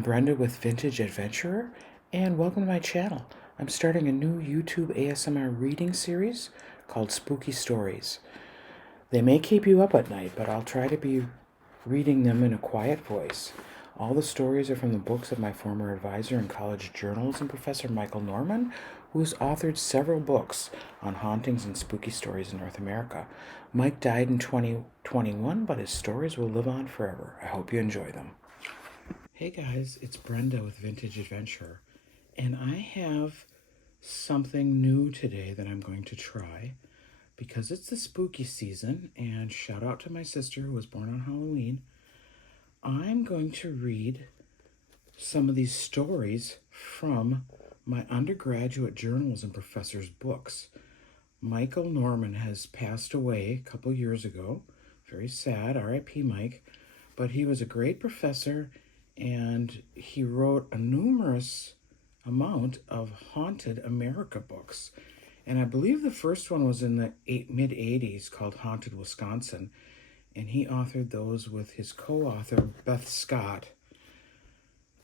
I'm Brenda with Vintage Adventurer, and welcome to my channel. I'm starting a new YouTube ASMR reading series called Spooky Stories. They may keep you up at night, but I'll try to be reading them in a quiet voice. All the stories are from the books of my former advisor in college journalism, Professor Michael Norman, who has authored several books on hauntings and spooky stories in North America. Mike died in 2021, but his stories will live on forever. I hope you enjoy them. Hey guys, it's Brenda with Vintage Adventurer, and I have something new today that I'm going to try because it's the spooky season, and shout out to my sister who was born on Halloween. I'm going to read some of these stories from my undergraduate journalism professor's books. Michael Norman has passed away a couple years ago. Very sad, R.I.P. Mike. But he was a great professor, and he wrote a numerous amount of Haunted America books. And I believe the first one was in the mid-'80s called Haunted Wisconsin. And he authored those with his co-author, Beth Scott.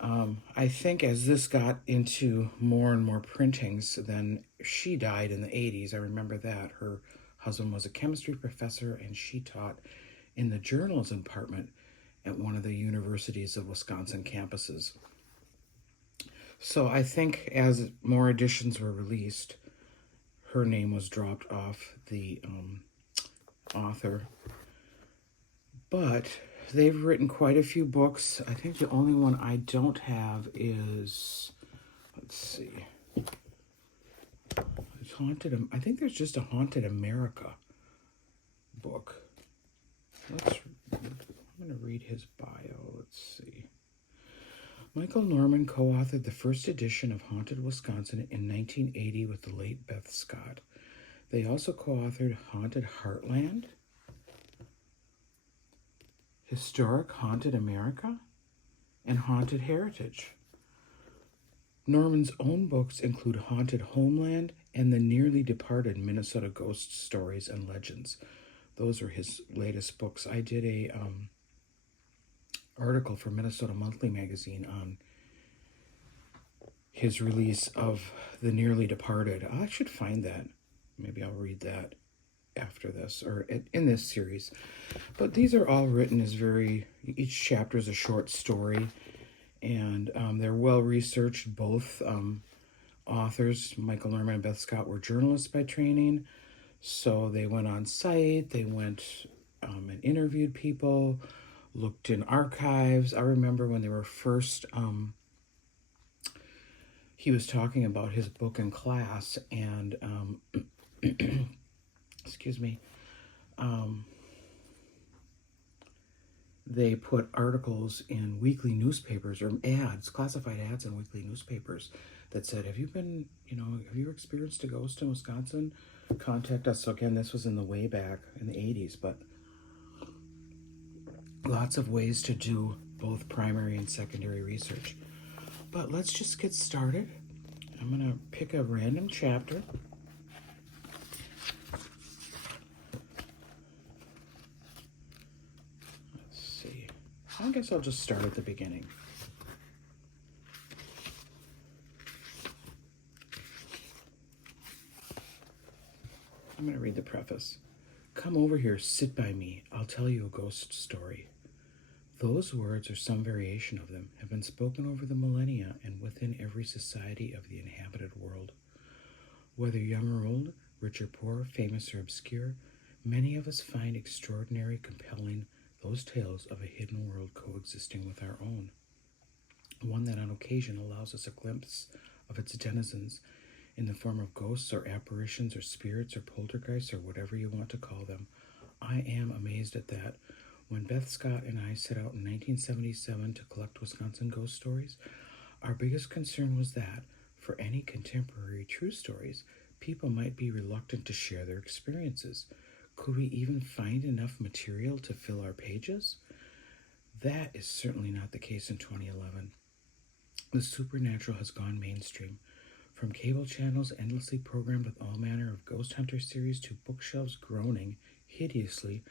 I think as this got into more and more printings, then she died in the 80s. I remember that. Her husband was a chemistry professor, and she taught in the journalism department at one of the universities of Wisconsin campuses. So I think as more editions were released, her name was dropped off the author. But they've written quite a few books. I think the only one I don't have is, let's see, it's Haunted. I think there's just a Haunted America book. I'm going to read his bio. Let's see. Michael Norman co-authored the first edition of Haunted Wisconsin in 1980 with the late Beth Scott. They also co-authored Haunted Heartland, Historic Haunted America, and Haunted Heritage. Norman's own books include Haunted Homeland and The Nearly Departed Minnesota Ghost Stories and Legends. Those are his latest books. I did a article for Minnesota Monthly magazine on his release of The Nearly Departed. I should find that. Maybe I'll read that after this, or in this series. But these are all written as each chapter is a short story, and they're well researched. Both authors, Michael Norman and Beth Scott, were journalists by training, so they went on site, they went and interviewed people, looked in archives. I remember when they were first, he was talking about his book in class, and excuse me, they put articles in weekly newspapers, or ads, classified ads in weekly newspapers that said, have you experienced a ghost in Wisconsin? Contact us. So again, this was in the way back in the 80s, but lots of ways to do both primary and secondary research. But let's just get started. I'm going to pick a random chapter. Let's see. I guess I'll just start at the beginning. I'm going to read the preface. Come over here, sit by me. I'll tell you a ghost story. Those words, or some variation of them, have been spoken over the millennia and within every society of the inhabited world. Whether young or old, rich or poor, famous or obscure, many of us find extraordinary, compelling those tales of a hidden world coexisting with our own. One that on occasion allows us a glimpse of its denizens in the form of ghosts or apparitions or spirits or poltergeists or whatever you want to call them. I am amazed at that. When Beth Scott and I set out in 1977 to collect Wisconsin ghost stories, our biggest concern was that, for any contemporary true stories, people might be reluctant to share their experiences. Could we even find enough material to fill our pages? That is certainly not the case in 2011. The supernatural has gone mainstream. From cable channels endlessly programmed with all manner of ghost hunter series to bookshelves groaning hideously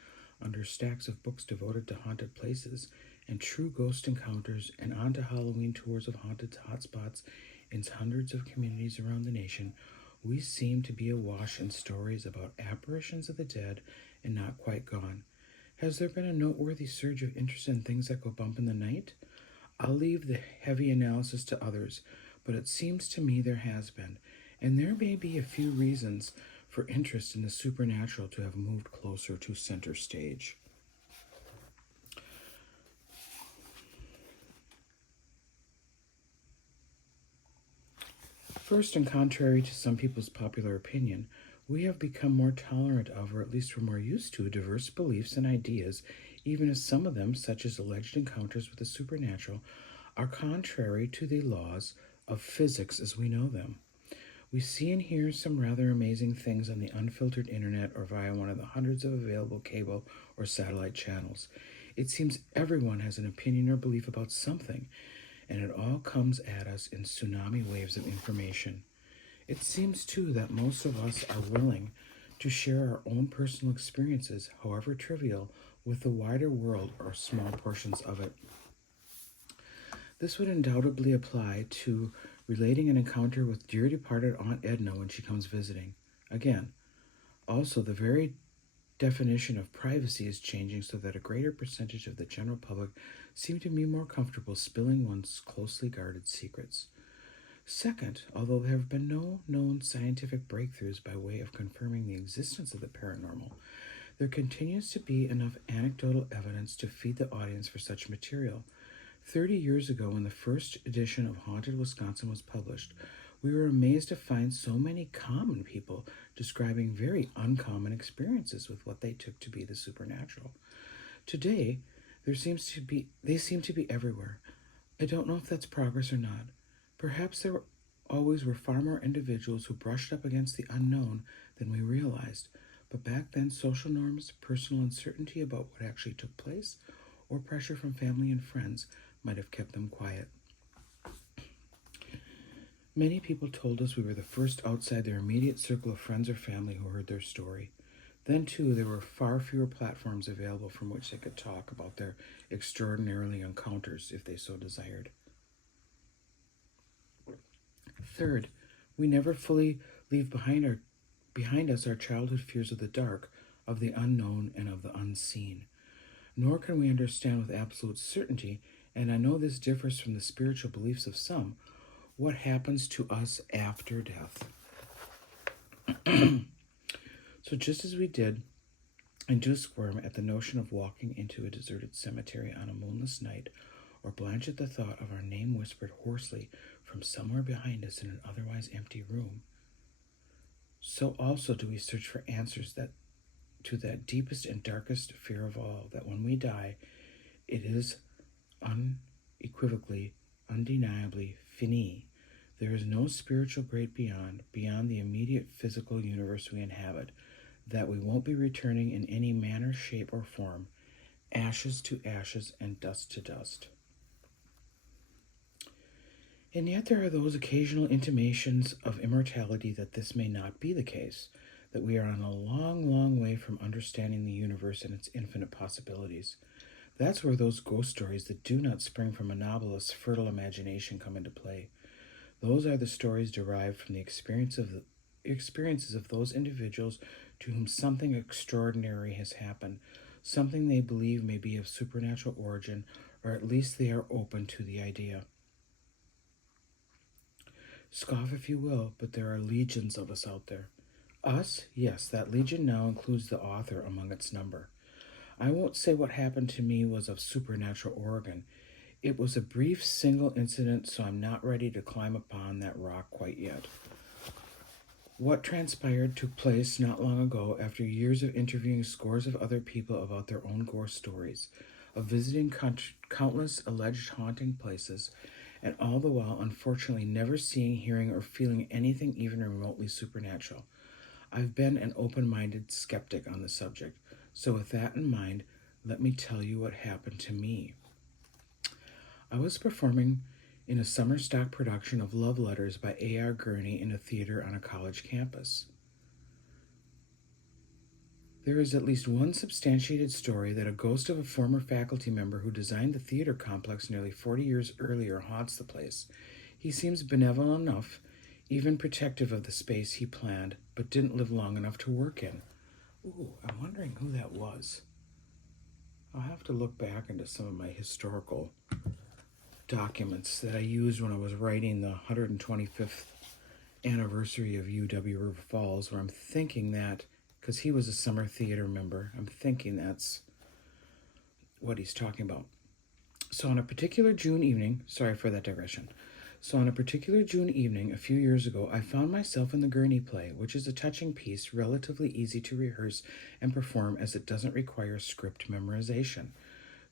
under stacks of books devoted to haunted places, and true ghost encounters and on to Halloween tours of haunted hotspots in hundreds of communities around the nation, we seem to be awash in stories about apparitions of the dead and not quite gone. Has there been a noteworthy surge of interest in things that go bump in the night? I'll leave the heavy analysis to others, but it seems to me there has been, and there may be a few reasons for interest in the supernatural to have moved closer to center stage. First, and contrary to some people's popular opinion, we have become more tolerant of, or at least we're more used to, diverse beliefs and ideas, even as some of them, such as alleged encounters with the supernatural, are contrary to the laws of physics as we know them. We see and hear some rather amazing things on the unfiltered internet or via one of the hundreds of available cable or satellite channels. It seems everyone has an opinion or belief about something, and it all comes at us in tsunami waves of information. It seems, too, that most of us are willing to share our own personal experiences, however trivial, with the wider world or small portions of it. This would undoubtedly apply to relating an encounter with dear departed Aunt Edna when she comes visiting. Again, also the very definition of privacy is changing so that a greater percentage of the general public seem to be more comfortable spilling one's closely guarded secrets. Second, although there have been no known scientific breakthroughs by way of confirming the existence of the paranormal, there continues to be enough anecdotal evidence to feed the audience for such material. 30 years ago, when the first edition of Haunted Wisconsin was published, we were amazed to find so many common people describing very uncommon experiences with what they took to be the supernatural. Today, they seem to be everywhere. I don't know if that's progress or not. Perhaps there always were far more individuals who brushed up against the unknown than we realized, but back then social norms, personal uncertainty about what actually took place, or pressure from family and friends might have kept them quiet. Many people told us we were the first outside their immediate circle of friends or family who heard their story. Then, too, there were far fewer platforms available from which they could talk about their extraordinarily encounters if they so desired. Third, we never fully leave behind us our childhood fears of the dark, of the unknown, and of the unseen. Nor can we understand with absolute certainty, and I know this differs from the spiritual beliefs of some, what happens to us after death. So just as we did and do squirm at the notion of walking into a deserted cemetery on a moonless night, or blanch at the thought of our name whispered hoarsely from somewhere behind us in an otherwise empty room, so also do we search for answers to that deepest and darkest fear of all, that when we die, it is unequivocally, undeniably fini. There is no spiritual great beyond the immediate physical universe we inhabit, that we won't be returning in any manner, shape, or form, ashes to ashes and dust to dust. And yet there are those occasional intimations of immortality that this may not be the case, that we are on a long, long way from understanding the universe and its infinite possibilities. That's where those ghost stories that do not spring from a novelist's fertile imagination come into play. Those are the stories derived from the experiences of those individuals to whom something extraordinary has happened, something they believe may be of supernatural origin, or at least they are open to the idea. Scoff if you will, but there are legions of us out there. Us? Yes, that legion now includes the author among its number. I won't say what happened to me was of supernatural origin. It was a brief single incident, so I'm not ready to climb upon that rock quite yet. What transpired took place not long ago after years of interviewing scores of other people about their own ghost stories, of visiting countless alleged haunting places, and all the while unfortunately never seeing, hearing, or feeling anything even remotely supernatural. I've been an open-minded skeptic on the subject, so with that in mind, let me tell you what happened to me. I was performing in a summer stock production of Love Letters by A.R. Gurney in a theater on a college campus. There is at least one substantiated story that a ghost of a former faculty member who designed the theater complex nearly 40 years earlier haunts the place. He seems benevolent enough, even protective of the space he planned, but didn't live long enough to work in. Ooh, I'm wondering who that was. I'll have to look back into some of my historical documents that I used when I was writing the 125th anniversary of UWRF Falls, where I'm thinking that, because he was a summer theater member, I'm thinking that's what he's talking about. So on a particular June evening, sorry for that digression. So on a particular June evening a few years ago, I found myself in the Gurney play, which is a touching piece, relatively easy to rehearse and perform as it doesn't require script memorization.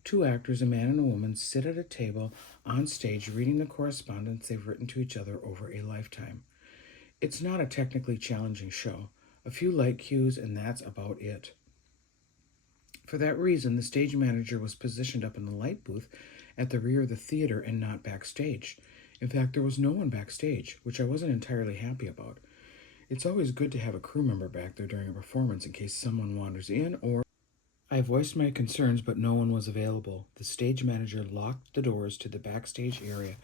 Two actors, a man and a woman, sit at a table on stage reading the correspondence they've written to each other over a lifetime. It's not a technically challenging show. A few light cues, and that's about it. For that reason, the stage manager was positioned up in the light booth at the rear of the theater and not backstage. In fact, there was no one backstage, which I wasn't entirely happy about. It's always good to have a crew member back there during a performance in case someone wanders in or... I voiced my concerns, but no one was available. The stage manager locked the doors to the backstage area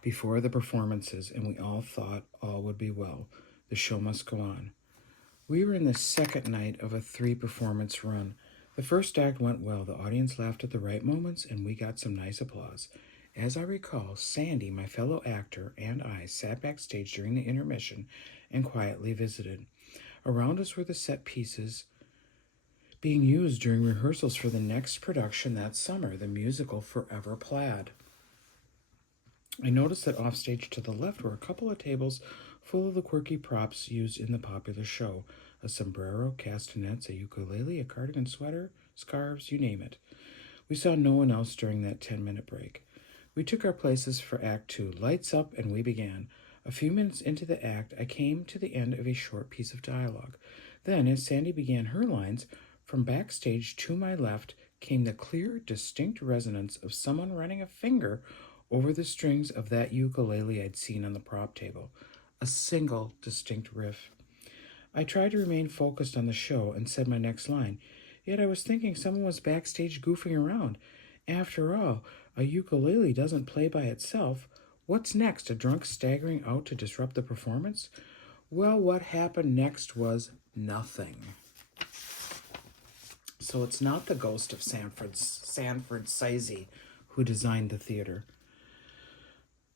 before the performances, and we all thought all would be well. The show must go on. We were in the second night of a 3-performance run. The first act went well. The audience laughed at the right moments, and we got some nice applause. As I recall, Sandy, my fellow actor, and I sat backstage during the intermission and quietly visited. Around us were the set pieces being used during rehearsals for the next production that summer, the musical Forever Plaid. I noticed that offstage to the left were a couple of tables full of the quirky props used in the popular show: a sombrero, castanets, a ukulele, a cardigan sweater, scarves, you name it. We saw no one else during that 10-minute break. We took our places for Act 2. Lights up, and we began. A few minutes into the act, I came to the end of a short piece of dialogue. Then, as Sandy began her lines, from backstage to my left came the clear, distinct resonance of someone running a finger over the strings of that ukulele I'd seen on the prop table. A single, distinct riff. I tried to remain focused on the show and said my next line, yet I was thinking someone was backstage goofing around. After all, a ukulele doesn't play by itself. What's next, a drunk staggering out to disrupt the performance? Well, what happened next was nothing. So it's not the ghost of Sanford Sizey who designed the theater.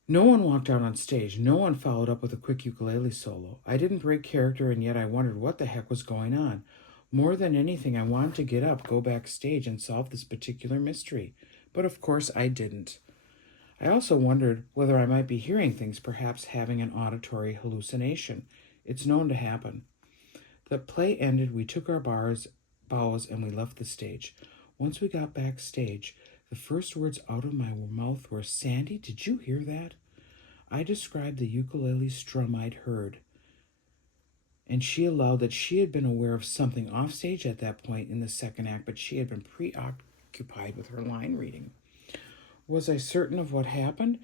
No one walked out on stage. No one followed up with a quick ukulele solo. I didn't break character, and yet I wondered what the heck was going on. More than anything, I wanted to get up, go backstage, and solve this particular mystery. But of course I didn't. I also wondered whether I might be hearing things, perhaps having an auditory hallucination. It's known to happen. The play ended, we took our bows, and we left the stage. Once we got backstage, the first words out of my mouth were, "Sandy, did you hear that?" I described the ukulele strum I'd heard, and she allowed that she had been aware of something offstage at that point in the second act, but she had been preoccupied with her line reading. Was I certain of what happened?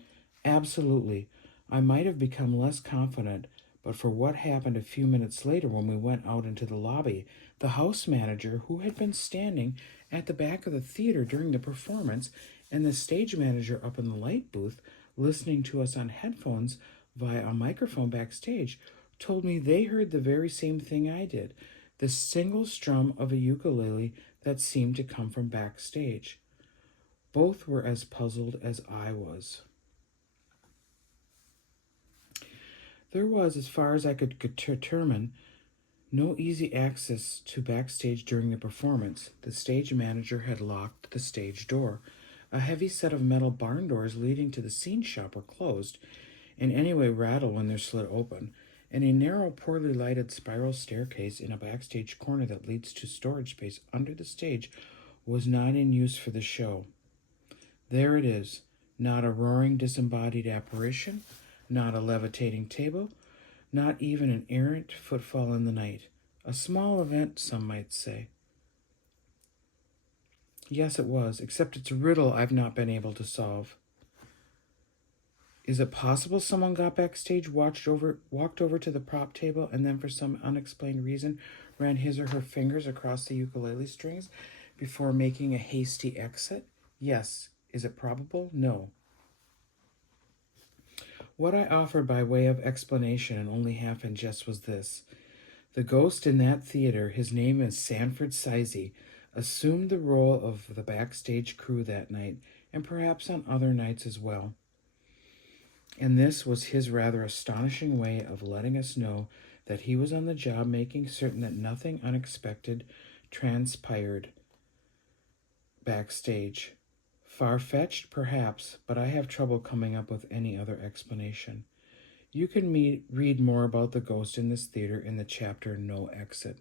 Absolutely. I might have become less confident, but for what happened a few minutes later when we went out into the lobby. The house manager, who had been standing at the back of the theater during the performance, and the stage manager up in the light booth, listening to us on headphones via a microphone backstage, told me they heard the very same thing I did, the single strum of a ukulele that seemed to come from backstage. Both were as puzzled as I was. There was, as far as I could determine, no easy access to backstage during the performance. The stage manager had locked the stage door. A heavy set of metal barn doors leading to the scene shop were closed, and anyway rattle when they're slid open, and a narrow, poorly lighted spiral staircase in a backstage corner that leads to storage space under the stage was not in use for the show. There it is, not a roaring disembodied apparition, not a levitating table, not even an errant footfall in the night. A small event, some might say. Yes, it was, except it's a riddle I've not been able to solve. Is it possible someone got backstage, walked over to the prop table, and then for some unexplained reason ran his or her fingers across the ukulele strings before making a hasty exit? Yes. Is it probable? No. What I offered by way of explanation and only half in jest was this. The ghost in that theater, his name is Sanford Sizey, assumed the role of the backstage crew that night, and perhaps on other nights as well. And this was his rather astonishing way of letting us know that he was on the job, making certain that nothing unexpected transpired backstage. Far-fetched, perhaps, but I have trouble coming up with any other explanation. You can read more about the ghost in this theater in the chapter No Exit.